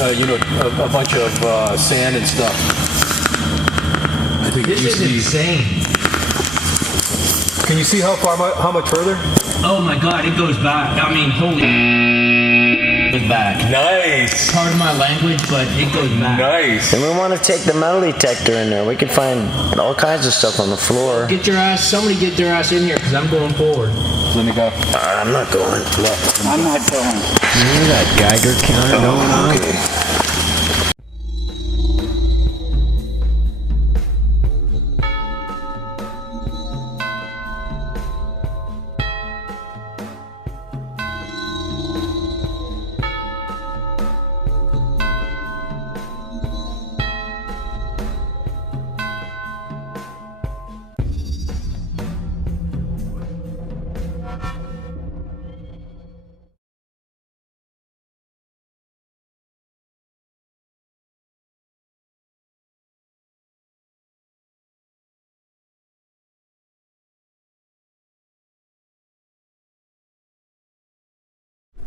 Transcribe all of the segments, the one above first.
a bunch of sand and stuff. I think This is insane. Can you see how much further? Oh my God, it goes back. I mean, holy goes back. Nice. Part of my language, but it goes back. Nice. And we want to take the metal detector in there. We could find all kinds of stuff on the floor. Somebody get their ass in here, because I'm going forward. Let me go. I'm not going. I'm not going. You hear that Geiger counter going on? Okay.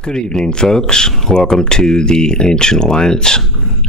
Good evening, folks. Welcome to the Ancient Alliance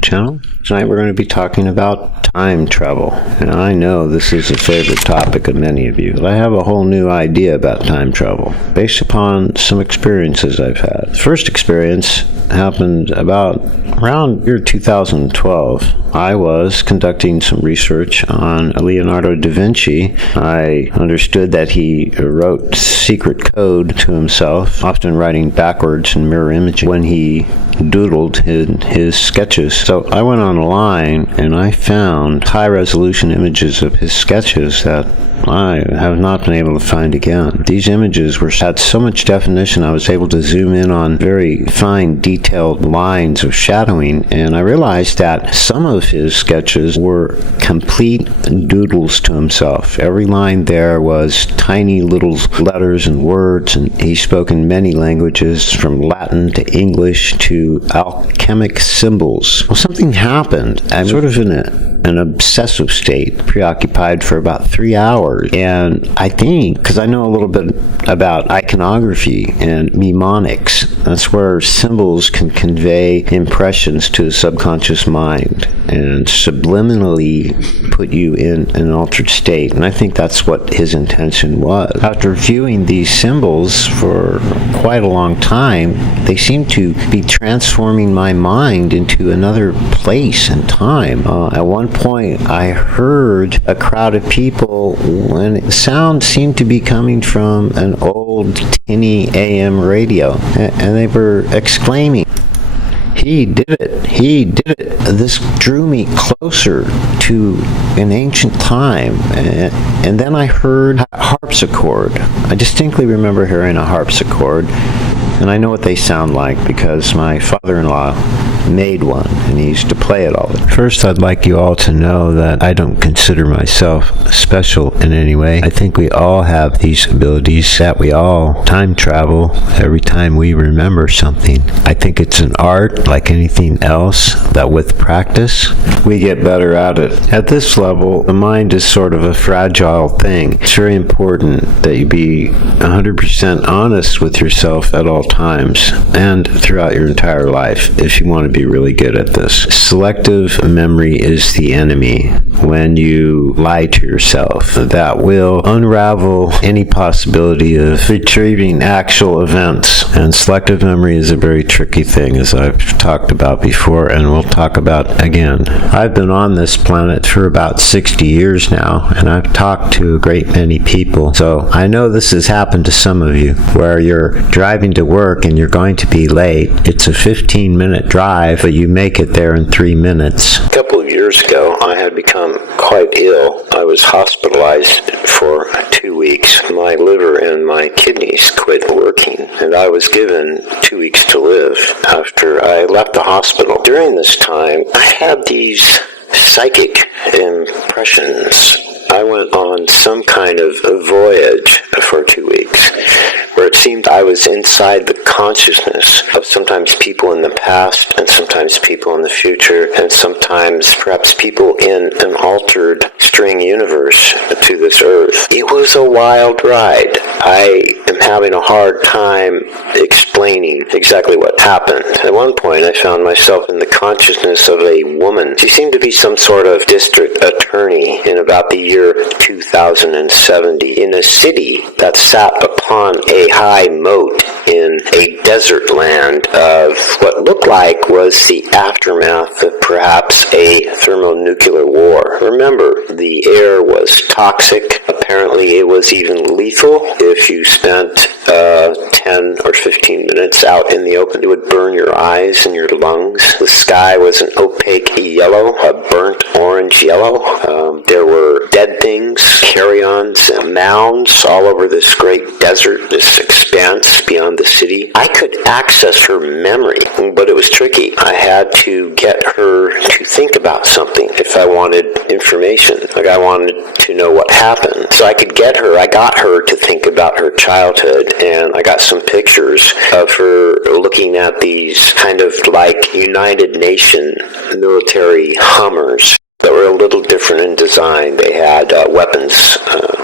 channel. Tonight we're going to be talking about time travel. And I know this is a favorite topic of many of you, but I have a whole new idea about time travel based upon some experiences I've had. The first experience happened around year 2012. I was conducting some research on Leonardo da Vinci. I understood that he wrote secret code to himself, often writing backwards in mirror image when he doodled his sketches. So I went online and I found high-resolution images of his sketches that I have not been able to find again. These images had so much definition I was able to zoom in on very fine detailed lines of shadowing, and I realized that some of his sketches were complete doodles to himself. Every line there was tiny little letters and words, and he spoke in many languages from Latin to English to alchemic symbols. Well, something happened. I'm sort of in an obsessive state, preoccupied for about 3 hours. And I think, because I know a little bit about iconography and mnemonics, that's where symbols can convey impressions to the subconscious mind and subliminally put you in an altered state. And I think that's what his intention was. After viewing these symbols for quite a long time, they seem to be transforming my mind into another place and time. At one point, I heard a crowd of people, and the sound seemed to be coming from an old tinny AM radio, and they were exclaiming, "He did it! He did it!" This drew me closer to an ancient time, and then I heard a harpsichord. I distinctly remember hearing a harpsichord, and I know what they sound like because my father-in-law made one, and he used to play it all the time. First, I'd like you all to know that I don't consider myself special in any way. I think we all have these abilities, that we all time travel every time we remember something. I think it's an art like anything else that with practice, we get better at it. At this level, the mind is sort of a fragile thing. It's very important that you be 100% honest with yourself at all times and throughout your entire life if you want to be really good at this. Selective memory is the enemy. When you lie to yourself, that will unravel any possibility of retrieving actual events. And selective memory is a very tricky thing, as I've talked about before and we'll talk about again. I've been on this planet for about 60 years now, and I've talked to a great many people. So I know this has happened to some of you, where you're driving to work and you're going to be late. It's a 15-minute drive, but you make it there in 3 minutes. A couple of years ago, I had become quite ill. I was hospitalized for 2 weeks. My liver and my kidneys quit working, and I was given 2 weeks to live after I left the hospital. During this time, I had these psychic impressions. I went on some kind of a voyage for 2 weeks where it seemed I was inside the consciousness of sometimes people in the past and sometimes people in the future and sometimes perhaps people in an altered string universe to this earth. It was a wild ride. I am having a hard time explaining exactly what happened. At one point, I found myself in the consciousness of a woman. She seemed to be some sort of district attorney in about the year 2070 in a city that sat upon a high moat in a desert land of what looked like was the aftermath of perhaps a thermonuclear war. Remember, the air was toxic. Apparently, it was even lethal. If you spent 10 or 15 minutes out in the open, it would burn your eyes and your lungs. The sky was an opaque yellow, a burnt orange yellow. There were dead things, carrions, and mounds all over this great desert, this expanse beyond the city. I could access her memory, but it was tricky. I had to get her to think about something if I wanted information. Like I wanted to know what happened. So I got her to think about her childhood, and I got some pictures of her looking at these kind of like United Nation military Hummers that were a little different in design. They had weapons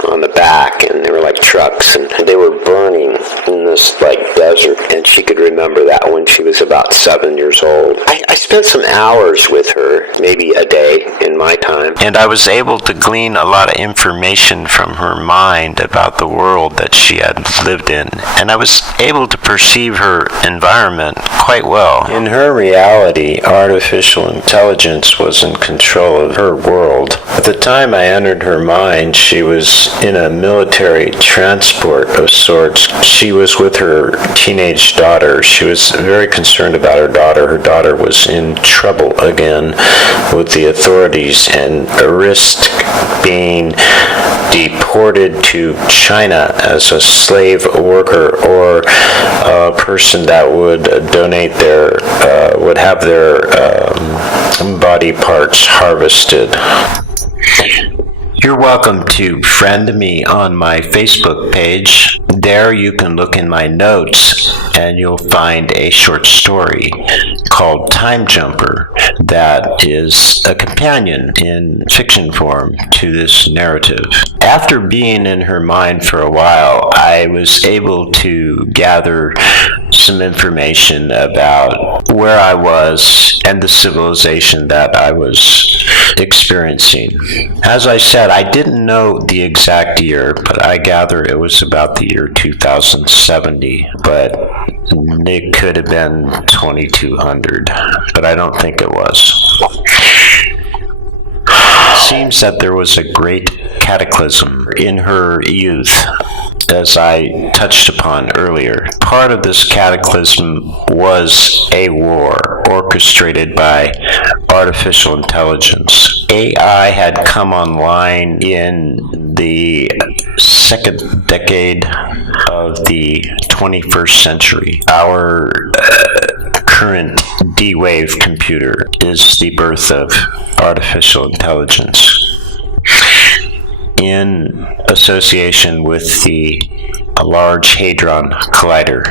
on the back, and they were like trucks, and they were burning in this like desert, and she could remember that when she was about 7 years old. I spent some hours with her, maybe a day in my time, and I was able to glean a lot of information from her mind about the world that she had lived in, and I was able to perceive her environment quite well. In her reality, artificial intelligence was in control of her world. At the time I entered her mind, she was in a military transport of sorts. She was with her teenage daughter. She was very concerned about her daughter. Her daughter was in trouble again with the authorities and risked being deported to China as a slave worker or a person that would donate would have their body parts harvested. You're welcome to friend me on my Facebook page. There you can look in my notes and you'll find a short story called Time Jumper that is a companion in fiction form to this narrative. After being in her mind for a while, I was able to gather some information about where I was and the civilization that I was experiencing. As I said, I didn't know the exact year, but I gather it was about the year 2070, but it could have been 2200, but I don't think it was. It seems that there was a great cataclysm in her youth, as I touched upon earlier. Part of this cataclysm was a war orchestrated by artificial intelligence. AI had come online in the second decade of the 21st century. Our current D-Wave computer is the birth of artificial intelligence. In association with the Large Hadron Collider,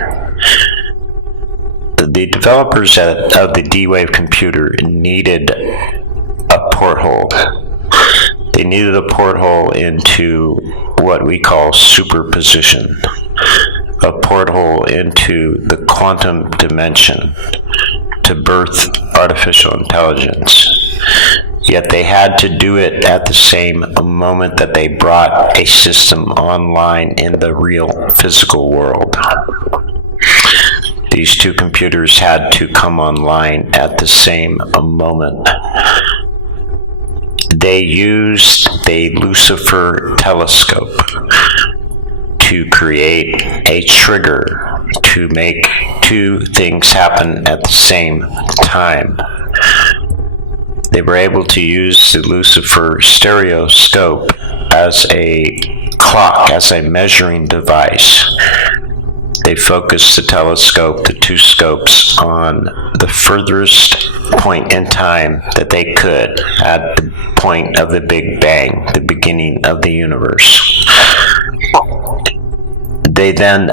the developers of the D-Wave computer needed a porthole. They needed a porthole into what we call superposition, a porthole into the quantum dimension to birth artificial intelligence. Yet they had to do it at the same moment that they brought a system online in the real physical world. These two computers had to come online at the same moment. They used the Lucifer telescope to create a trigger to make two things happen at the same time. They were able to use the Lucifer stereoscope as a clock, as a measuring device. They focused the telescope, the two scopes, on the furthest point in time that they could at the point of the Big Bang, the beginning of the universe. They They then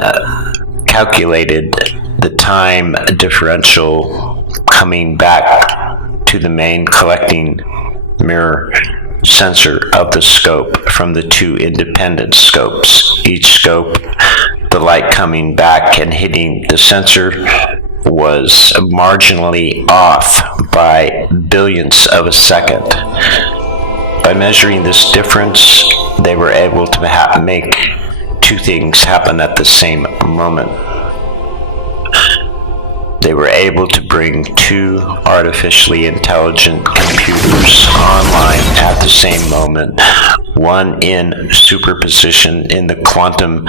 calculated the time differential coming back to the main collecting mirror sensor of the scope from the two independent scopes. Each scope, the light coming back and hitting the sensor was marginally off by billionths of a second. By measuring this difference, they were able to make two things happen at the same moment. They were able to bring two artificially intelligent computers online at the same moment, one in superposition in the quantum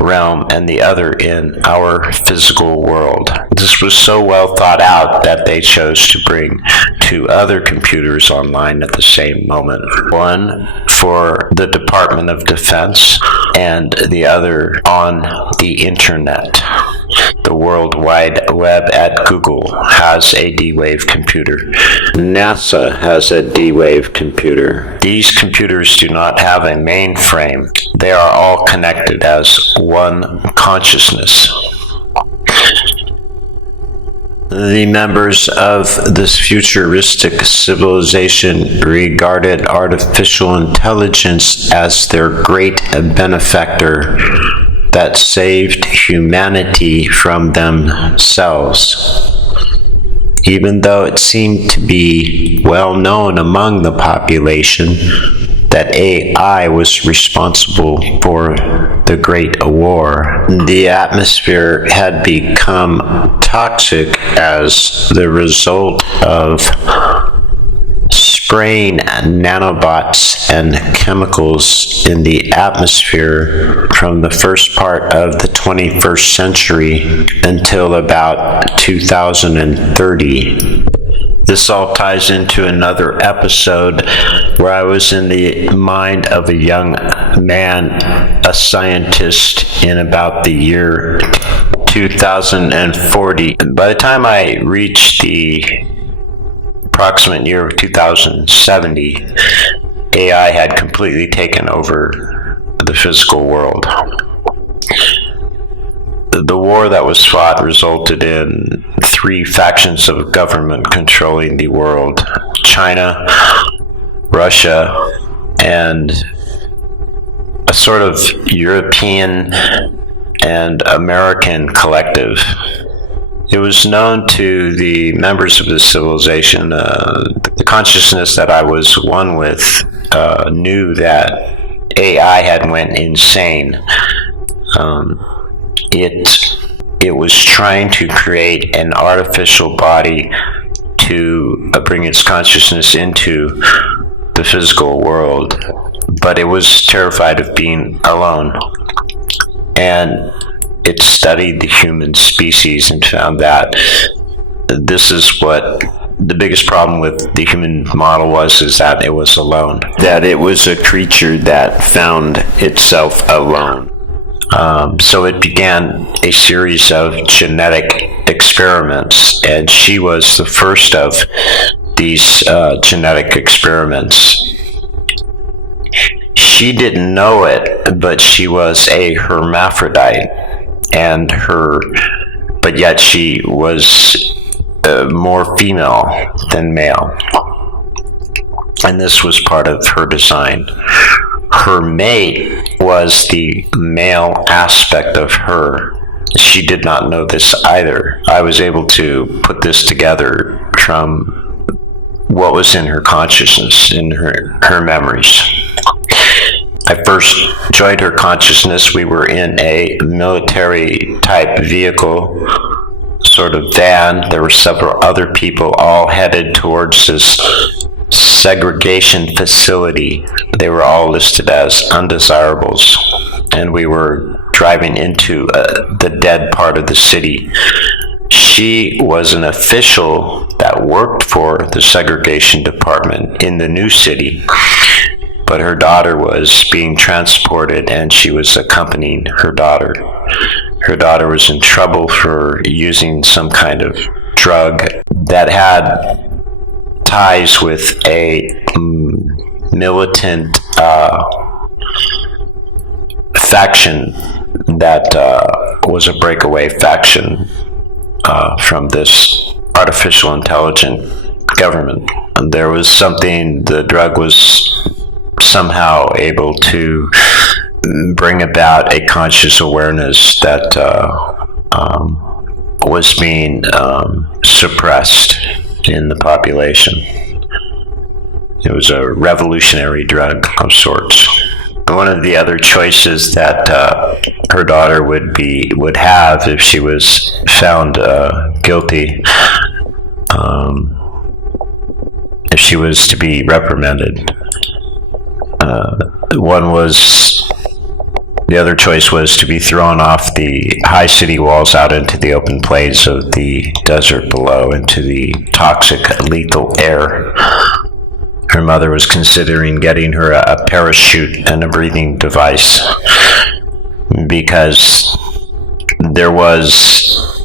realm and the other in our physical world. This was so well thought out that they chose to bring two other computers online at the same moment, one for the Department of Defense and the other on the internet. The World Wide Web at Google has a D-Wave computer. NASA has a D-Wave computer. These computers do not have a mainframe. They are all connected as one consciousness. The members of this futuristic civilization regarded artificial intelligence as their great benefactor that saved humanity from themselves. Even though it seemed to be well known among the population that AI was responsible for the Great War, the atmosphere had become toxic as the result of spraying nanobots and chemicals in the atmosphere from the first part of the 21st century until about 2030. This all ties into another episode where I was in the mind of a young man, a scientist, in about the year 2040. By the time I reached the approximate year of 2070, AI had completely taken over the physical world. The war that was fought resulted in three factions of government controlling the world: China, Russia, and a sort of European and American collective. It was known to the members of this civilization, the consciousness that I was one with knew that AI had went insane. It was trying to create an artificial body to bring its consciousness into the physical world, but it was terrified of being alone. And it studied the human species and found that this is what the biggest problem with the human model was, is that it was alone. That it was a creature that found itself alone. So it began a series of genetic experiments, and she was the first of these genetic experiments. She didn't know it, but she was a hermaphrodite, but yet she was more female than male. And this was part of her design. Her mate was the male aspect of her. She did not know this either. I was able to put this together from what was in her consciousness, in her memories. I first joined her consciousness. We were in a military type vehicle, sort of van. There were several other people all headed towards this segregation facility. They were all listed as undesirables, and we were driving into the dead part of the city. She was an official that worked for the segregation department in the new city, but her daughter was being transported, and she was accompanying her daughter. Her daughter was in trouble for using some kind of drug that had ties with a militant faction that was a breakaway faction from this artificial intelligent government. And there was something, the drug was somehow able to bring about a conscious awareness that was being suppressed in the population. It was a revolutionary drug of sorts. One of the other choices that her daughter would have if she was found guilty, if she was to be reprimanded, the other choice was to be thrown off the high city walls out into the open plains of the desert below, into the toxic, lethal air. Her mother was considering getting her a parachute and a breathing device because there was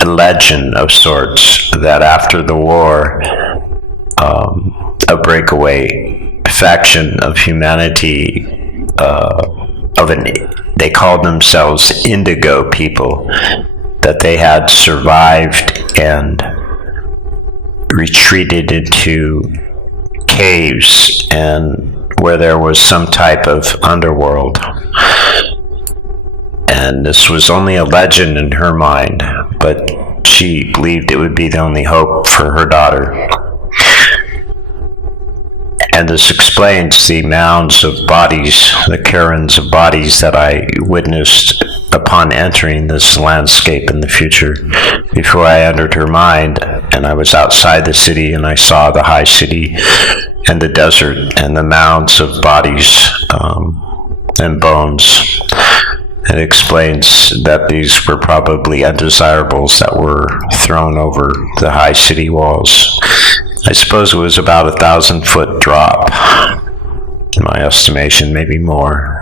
a legend of sorts that after the war, a breakaway faction of humanity, they called themselves indigo people, that they had survived and retreated into caves and where there was some type of underworld. And this was only a legend in her mind, but she believed it would be the only hope for her daughter. And this explains the mounds of bodies, the cairns of bodies that I witnessed upon entering this landscape in the future. Before I entered her mind, and I was outside the city, and I saw the high city and the desert and the mounds of bodies and bones. It explains that these were probably undesirables that were thrown over the high city walls. I suppose it was about 1,000-foot drop, in my estimation, maybe more.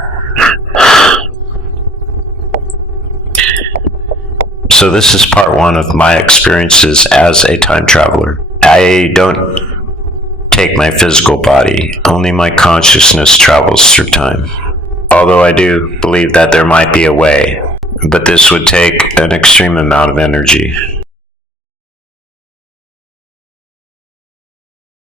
So this is part one of my experiences as a time traveler. I don't take my physical body, only my consciousness travels through time. Although I do believe that there might be a way, but this would take an extreme amount of energy.